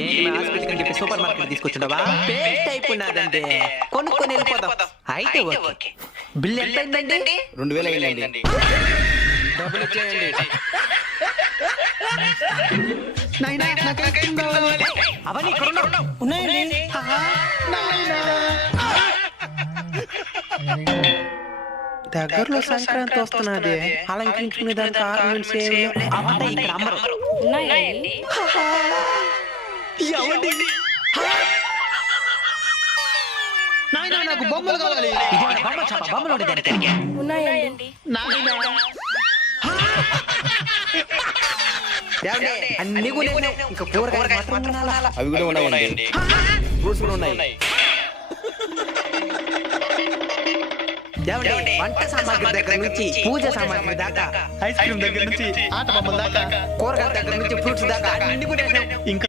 ఏంటి హాస్పిటల్ అని చెప్పి సూపర్ మార్కెట్ తీసుకొచ్చుండవా? పేస్ట్ అయిపోయినాదండి, కొనుక్కొని వెళ్ళిపోదాం. అయితే ఓకే. బిల్ ఎంత అయిందండి? 2000 అయిందండి. డబ్బులు ఇచ్చేయండి. నాయనా, నాకు ఐస్ క్రీమ్ కావాలి. అవన్నీ ఇక్కడ ఉండవు. ఉన్నాయండి. దగ్గరలో సంక్రాంతి వస్తున్నది, అలంకరించుకునే దానికి ఆర్నమెంట్స్ అవంతా ఇక్కడ అమ్మరు. నాయనా, నాకు బొమ్మలు కావాలి. బొమ్మలు ఉన్నాయండి. అన్ని కూడా ఇంకా కూరగాయలు మాత్రం కొనాలా? అవి కూడా ఉన్నాయండి. ఫ్రూట్స్ కూడా ఉన్నాయి. వంట సామాగ్రి దగ్గర నుంచి పూజ సామాగ్రి దాకా, ఐస్ క్రీమ్ దగ్గర నుంచి ఆట బొమ్మల దాకా, కూరగాయల దగ్గర నుంచి ఫ్రూట్స్ దాకా అన్ని కూడా ఇంకా